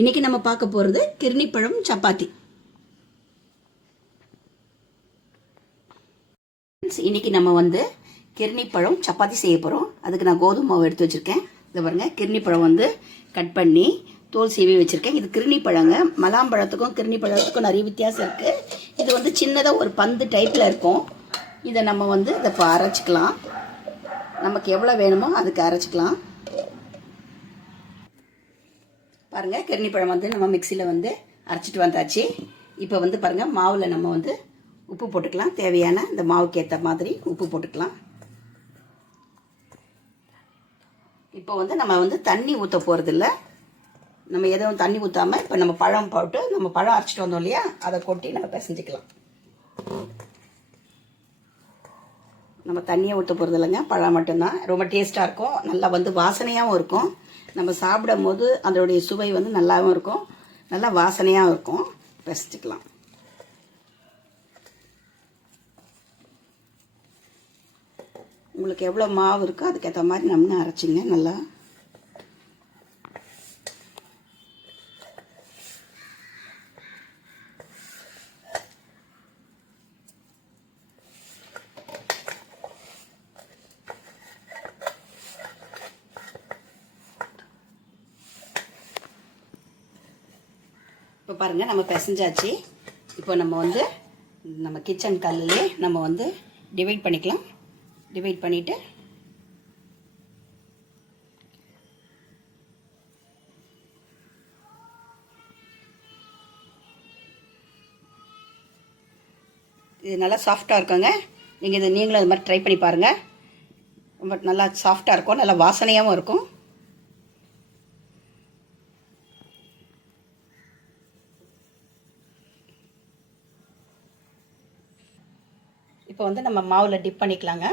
இன்னைக்கு நம்ம பார்க்க போகிறது கிர்ணிப்பழம் சப்பாத்தி. இன்னைக்கு நம்ம வந்து கிர்ணிப்பழம் சப்பாத்தி செய்ய போகிறோம். அதுக்கு நான் கோதுமை மாவு எடுத்து வச்சுருக்கேன். இதை பாருங்க, கிர்ணிப்பழம் வந்து கட் பண்ணி தோல் சீவி வச்சுருக்கேன். இது கிர்ணிப்பழங்க. மலாம்பழத்துக்கும் கிர்ணிப்பழத்துக்கும் நிறைய வித்தியாசம் இருக்குது. இது வந்து சின்னதாக ஒரு பந்து டைப்பில் இருக்கும். இதை நம்ம வந்து இதை இப்போ அரைச்சிக்கலாம். நமக்கு எவ்வளோ வேணுமோ அதுக்கு அரைச்சிக்கலாம். பாருங்கள், கிர்ணிப்பழம் வந்து நம்ம மிக்சியில் வந்து அரைச்சிட்டு வந்தாச்சு. இப்போ வந்து பாருங்கள், மாவில் நம்ம வந்து உப்பு போட்டுக்கலாம். தேவையான இந்த மாவுக்கு ஏற்ற மாதிரி உப்பு போட்டுக்கலாம். இப்போ வந்து நம்ம வந்து தண்ணி ஊற்ற போகிறதில்ல. நம்ம எதுவும் தண்ணி ஊற்றாமல் இப்போ நம்ம பழம் போட்டு நம்ம பழம் அரைச்சிட்டு வந்தோம் இல்லையா, அதை கொட்டி நம்ம பிசைஞ்சிக்கலாம். நம்ம தண்ணியை ஊற்ற போகிறது இல்லைங்க, பழம் மட்டும்தான். ரொம்ப டேஸ்ட்டாக இருக்கும், நல்லா வந்து வாசனையாகவும் இருக்கும். நம்ம சாப்பிடும் போது அதோடைய சுவை வந்து நல்லாவும் இருக்கும், நல்லா வாசனையாகவும் இருக்கும். பிசைச்சிக்கலாம். உங்களுக்கு எவ்வளோ மாவு இருக்கோ அதுக்கேற்ற மாதிரி நம்ம அரைச்சிங்க நல்லா. இப்போ பாருங்கள், நம்ம பிசைஞ்சாச்சு. இப்போ நம்ம வந்து நம்ம கிச்சன் கல்லிலே நம்ம வந்து டிவைட் பண்ணிக்கலாம். டிவைட் பண்ணிவிட்டு இது நல்லா சாஃப்டாக இருக்குங்க. நீங்களும் அது மாதிரி ட்ரை பண்ணி பாருங்கள். ரொம்ப நல்லா சாஃப்டாக இருக்கும், நல்லா வாசனையாகவும் இருக்கும். இப்போ வந்து நம்ம மாவில் டிப் பண்ணிக்கலாங்க.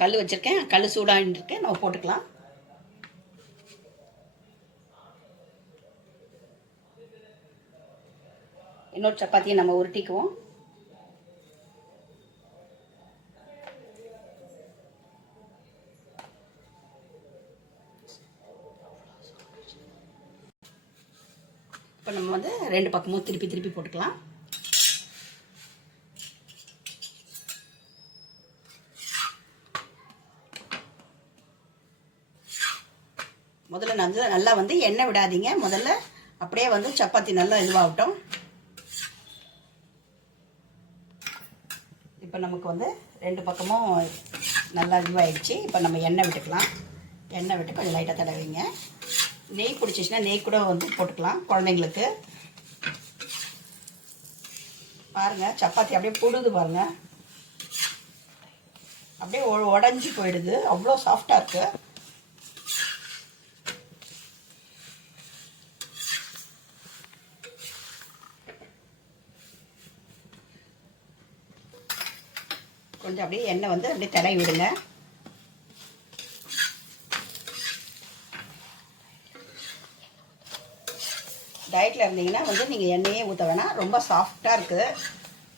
கல் வச்சுருக்கேன், கல் சூடாகிட்டு இருக்கேன். நம்ம போட்டுக்கலாம். இன்னொரு சப்பாத்தியை நம்ம உருட்டிக்குவோம். இப்போ நம்ம வந்து ரெண்டு பக்கமும் திருப்பி திருப்பி போட்டுக்கலாம். முதல்ல நல்லா வந்து எண்ணெய் விடாதீங்க. முதல்ல அப்படியே வந்து சப்பாத்தி நல்லா இதுவாகட்டும். இப்போ நமக்கு வந்து ரெண்டு பக்கமும் நல்லா இதுவாகிடுச்சு. இப்போ நம்ம எண்ணெய் விட்டுக்கலாம். எண்ணெய் விட்டு கொஞ்சம் லைட்டாக தடவிங்க. நெய் பிடிச்சிச்சின்னா நெய் கூட வந்து போட்டுக்கலாம் குழந்தைங்களுக்கு. பாருங்கள், சப்பாத்தி அப்படியே புடுது பாருங்கள். அப்படியே உடஞ்சி போயிடுது, அவ்வளோ சாஃப்டாக இருக்குது. கொஞ்சம் அப்படியே எண்ணெய் வந்து அப்படியே தடவி விடுங்க. டயட்டில் இருந்தீங்கன்னா வந்து நீங்கள் எண்ணெயே ஊற்ற வேணாம், ரொம்ப சாஃப்டாக இருக்குது.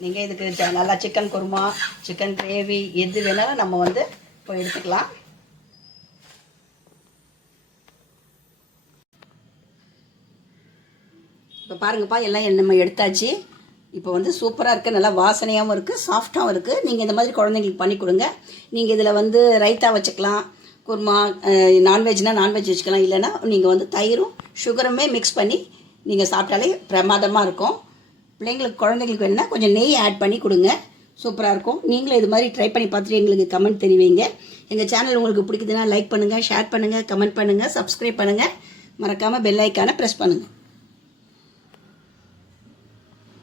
நீங்கள் இதுக்கு நல்லா சிக்கன் குருமா, சிக்கன் கிரேவி எது வேணாலும் நம்ம வந்து இப்போ எடுத்துக்கலாம். இப்போ பாருங்கப்பா, எல்லாம் நம்ம எடுத்தாச்சு. இப்போ வந்து சூப்பராக இருக்குது, நல்லா வாசனையாகவும் இருக்குது, சாஃப்டாகவும் இருக்குது. நீங்கள் இந்த மாதிரி குழந்தைங்களுக்கு பண்ணி கொடுங்க. நீங்கள் இதில் வந்து ரைத்தா வச்சுக்கலாம், குருமா, நான்வெஜ்னால் நான்வெஜ் வச்சுக்கலாம். இல்லைன்னா நீங்கள் வந்து தயிரும் சுகருமே மிக்ஸ் பண்ணி நீங்கள் சாப்பிட்டாலே பிரமாதமாக இருக்கும். குழந்தைங்களுக்கு வேணுன்னா கொஞ்சம் நெய் ஆட் பண்ணி கொடுங்க, சூப்பராக இருக்கும். நீங்களும் இது மாதிரி ட்ரை பண்ணி பார்த்துட்டு எங்களுக்கு கமெண்ட் தெரிவிங்க. எங்கள் சேனல் உங்களுக்கு பிடிக்குதுன்னா லைக் பண்ணுங்கள், ஷேர் பண்ணுங்கள், கமெண்ட் பண்ணுங்கள், சப்ஸ்கிரைப் பண்ணுங்கள். மறக்காமல் பெல் ஐக்கானை ப்ரெஸ் பண்ணுங்கள்.